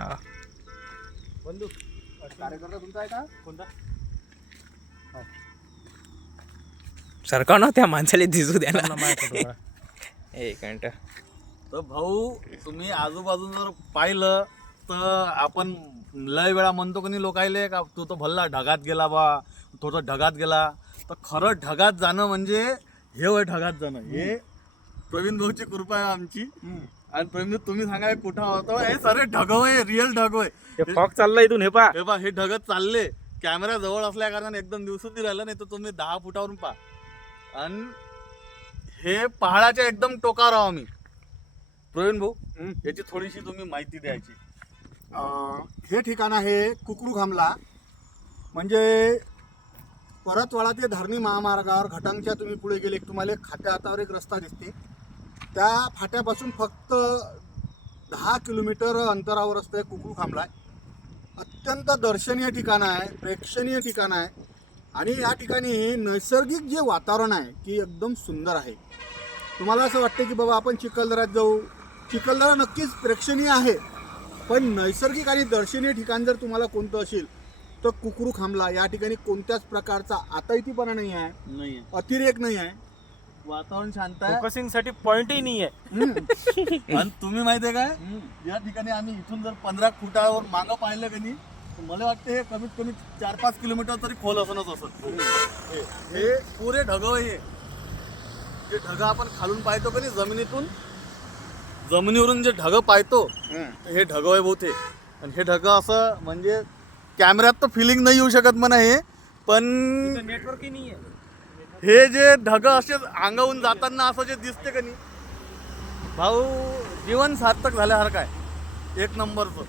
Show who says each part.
Speaker 1: हा.
Speaker 2: बंधू कार्यकर्ता तुमचा आहे का? कोणता?
Speaker 1: सरकार ना त्या माणसाला दिसू द्या ना. एक मिनिट.
Speaker 3: तर भाऊ तुम्ही आजूबाजून जर पाहिलं तर आपण लय वेळा म्हणतो की नाही लोकायले का तू तो भल्ला ढगात गेला बा तो तो ढगात गेला. तर खरं ढगात जाणं म्हणजे हे वय ढगात जाणं. हे प्रवीण भाऊची कृपा आहे आमची. आणि प्रवीण भाऊ, तुम्ही सांगा हे कुठं होतं हे सरे ढगव आहे रिअल ढगव आहे.
Speaker 2: फॉक चालला इथून हे पा
Speaker 3: हे बा हे ढगत चालले. कॅमेरा जवळ असल्या कारणाने एकदम दिवसात राहिलं नाही तर तुम्ही दहा फुटावरून पहा. आणि हे पहाडाच्या एकदम टोकावर आहो आम्ही. प्रवीण भाऊ याची थोडीशी तुम्ही माहिती द्यायची.
Speaker 4: अं, हे ठिकाण आहे कुकरू खामला म्हणजे परतवाडा ते धारणी महामार्गावर घटांगच्या तुम्ही पुढे गेले तुम्हाला एक खात्या हातावर एक रस्ता दिसते. त्या फाट्यापासून फक्त दहा किलोमीटर अंतरावर असतं कुकरू खामला आहे अत्यंत दर्शनीय ठिकाण आहे प्रेक्षणीय ठिकाण आहे. आणि या ठिकाणी नैसर्गिक जे वातावरण आहे की एकदम सुंदर आहे. तुम्हाला असं वाटतं की बाबा आपण चिखलदऱ्यात जाऊ. चिखलदरा नक्कीच प्रेक्षणीय आहे. पण नैसर्गिक आणि दर्शनीय ठिकाण जर तुम्हाला कोणतं असेल तर कुकरू खांबला. या ठिकाणी कोणत्याच प्रकारचा आताइतीपणा नाही आहे.
Speaker 3: नाही
Speaker 4: अतिरेक नाही आहे.
Speaker 3: वातावरण शांत आहे.
Speaker 2: फोकसिंगसाठी पॉइंटही नाही आहे.
Speaker 3: आणि तुम्ही माहितीये काय? या ठिकाणी आम्ही इथून जर पंधरा फुटावर मागं पाहिलं का नाही तर मला वाटतं हे कमीत कमी चार पाच किलोमीटर तरी खोल असणच असत हे- हे पुरे ढग हे. जे ढग आपण खालून पाहतो का नाही जमिनीतून जमिनीवरून जे ढग पाहतो तर हे ढग आहे बहुते आणि हे ढग असं म्हणजे कॅमेऱ्यात तर फिलिंग नाही येऊ शकत म्हणा हे पण
Speaker 2: नेटवर्कही नाही आहे
Speaker 3: हे जे ढग असे अंगावून जाताना असं जे दिसते का नाही? भाऊ जीवन सार्थक झाल्यासारखं आहे. एक नंबरचं.